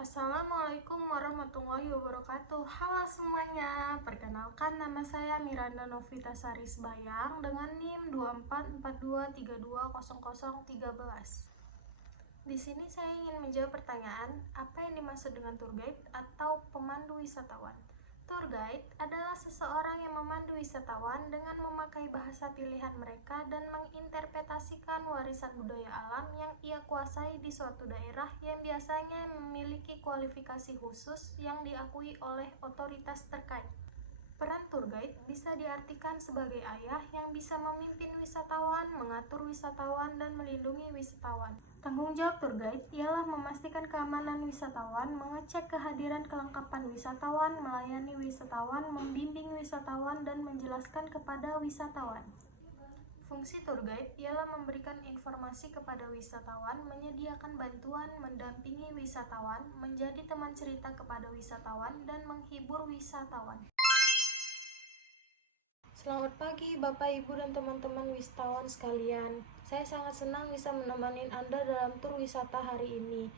Assalamualaikum warahmatullahi wabarakatuh. Halo semuanya, perkenalkan nama saya Miranda Novita Sarisbayang dengan NIM 2442320013. Di sini saya ingin menjawab pertanyaan, apa yang dimaksud dengan tour guide atau pemandu wisatawan? Tour guide adalah seseorang yang memandu wisatawan dengan memakai bahasa pilihan mereka dan menginterpretasikan warisan budaya alam yang ia kuasai di suatu daerah yang biasanya memiliki kualifikasi khusus yang diakui oleh otoritas terkait. Peran tour guide bisa diartikan sebagai ayah yang bisa memimpin wisatawan, mengatur wisatawan, dan melindungi wisatawan. Tanggung jawab tour guide ialah memastikan keamanan wisatawan, mengecek kehadiran kelengkapan wisatawan, melayani wisatawan, membimbing wisatawan, dan menjelaskan kepada wisatawan. Fungsi tour guide ialah memberikan informasi kepada wisatawan, menyediakan bantuan, mendampingi wisatawan, menjadi teman cerita kepada wisatawan, dan menghibur wisatawan. Selamat pagi Bapak, Ibu, dan teman-teman wisatawan sekalian. Saya sangat senang bisa menemani Anda dalam tur wisata hari ini.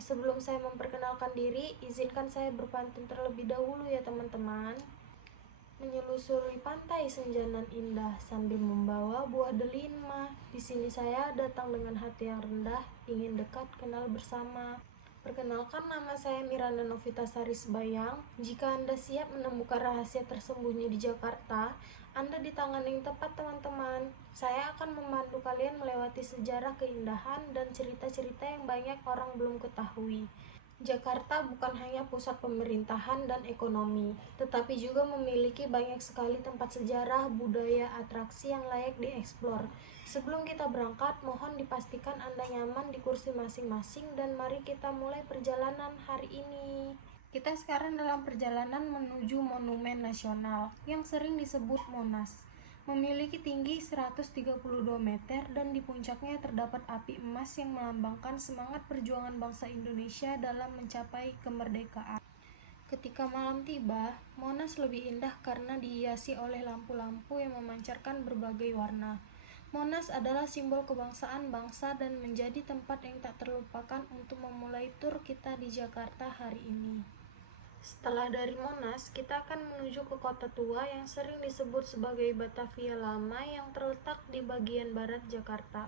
Sebelum saya memperkenalkan diri, izinkan saya berpantun terlebih dahulu ya teman-teman. Menyelusuri pantai senja nan indah sambil membawa buah delima. Di sini saya datang dengan hati yang rendah, ingin dekat kenal bersama. Perkenalkan, nama saya Miranda Novita Sarisbayang. Jika Anda siap menemukan rahasia tersembunyi di Jakarta, Anda di tangan yang tepat teman-teman. Saya akan memandu kalian melewati sejarah keindahan dan cerita-cerita yang banyak orang belum ketahui. Jakarta bukan hanya pusat pemerintahan dan ekonomi, tetapi juga memiliki banyak sekali tempat sejarah, budaya, atraksi yang layak dieksplor. Sebelum kita berangkat, mohon dipastikan Anda nyaman di kursi masing-masing dan mari kita mulai perjalanan hari ini. Kita sekarang dalam perjalanan menuju Monumen Nasional yang sering disebut Monas. Memiliki tinggi 132 meter dan di puncaknya terdapat api emas yang melambangkan semangat perjuangan bangsa Indonesia dalam mencapai kemerdekaan. Ketika malam tiba, Monas lebih indah karena dihiasi oleh lampu-lampu yang memancarkan berbagai warna. Monas adalah simbol kebangsaan bangsa dan menjadi tempat yang tak terlupakan untuk memulai tur kita di Jakarta hari ini. Setelah dari Monas, kita akan menuju ke Kota Tua yang sering disebut sebagai Batavia Lama yang terletak di bagian barat Jakarta.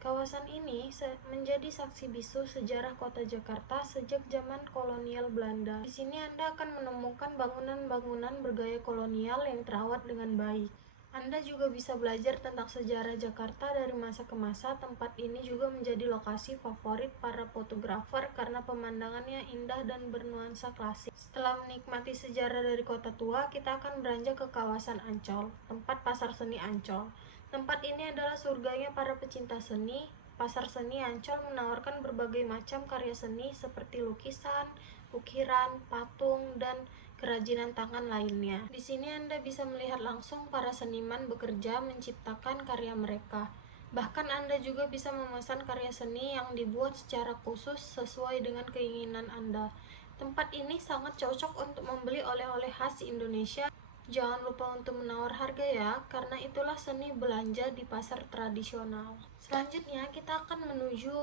Kawasan ini menjadi saksi bisu sejarah kota Jakarta sejak zaman kolonial Belanda. Di sini Anda akan menemukan bangunan-bangunan bergaya kolonial yang terawat dengan baik. Anda juga bisa belajar tentang sejarah Jakarta dari masa ke masa. Tempat ini juga menjadi lokasi favorit para fotografer karena pemandangannya indah dan bernuansa klasik. Setelah menikmati sejarah dari Kota Tua, kita akan beranjak ke kawasan Ancol, tempat Pasar Seni Ancol. Tempat ini adalah surganya para pecinta seni. Pasar Seni Ancol menawarkan berbagai macam karya seni seperti lukisan, ukiran, patung, dan kerajinan tangan lainnya. Di sini Anda bisa melihat langsung para seniman bekerja menciptakan karya mereka. Bahkan Anda juga bisa memesan karya seni yang dibuat secara khusus sesuai dengan keinginan Anda. Tempat ini sangat cocok untuk membeli oleh-oleh khas Indonesia. Jangan lupa untuk menawar harga ya, karena itulah seni belanja di pasar tradisional. Selanjutnya kita akan menuju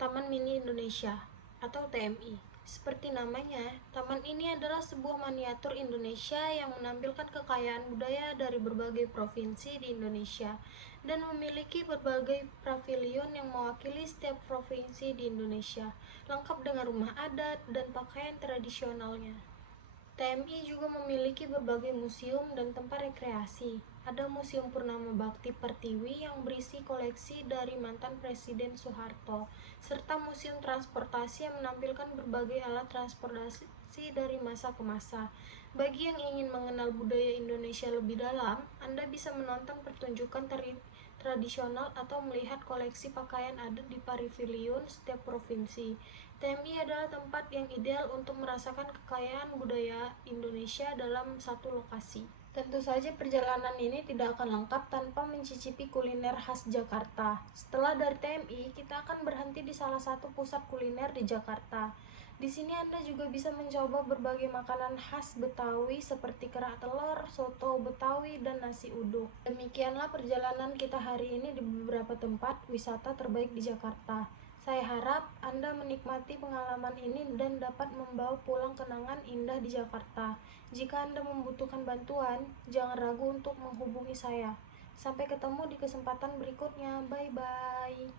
Taman Mini Indonesia atau TMI. Seperti namanya, taman ini adalah sebuah miniatur Indonesia yang menampilkan kekayaan budaya dari berbagai provinsi di Indonesia dan memiliki berbagai pavilion yang mewakili setiap provinsi di Indonesia, lengkap dengan rumah adat dan pakaian tradisionalnya. TMI juga memiliki berbagai museum dan tempat rekreasi. Ada Museum Purnama Bakti Pertiwi yang berisi koleksi dari mantan Presiden Soeharto, serta Museum Transportasi yang menampilkan berbagai alat transportasi dari masa ke masa. Bagi yang ingin mengenal budaya Indonesia lebih dalam, Anda bisa menonton pertunjukan tradisional atau melihat koleksi pakaian adat di pavilion setiap provinsi. TMI adalah tempat yang ideal untuk merasakan kekayaan budaya Indonesia dalam satu lokasi. Tentu saja perjalanan ini tidak akan lengkap tanpa mencicipi kuliner khas Jakarta. Setelah dari TMI, kita akan berhenti di salah satu pusat kuliner di Jakarta. Di sini Anda juga bisa mencoba berbagai makanan khas Betawi seperti kerak telur, soto Betawi, dan nasi uduk. Demikianlah perjalanan kita hari ini di beberapa tempat wisata terbaik di Jakarta. Saya harap Anda menikmati pengalaman ini dan dapat membawa pulang kenangan indah di Jakarta. Jika Anda membutuhkan bantuan, jangan ragu untuk menghubungi saya. Sampai ketemu di kesempatan berikutnya. Bye bye.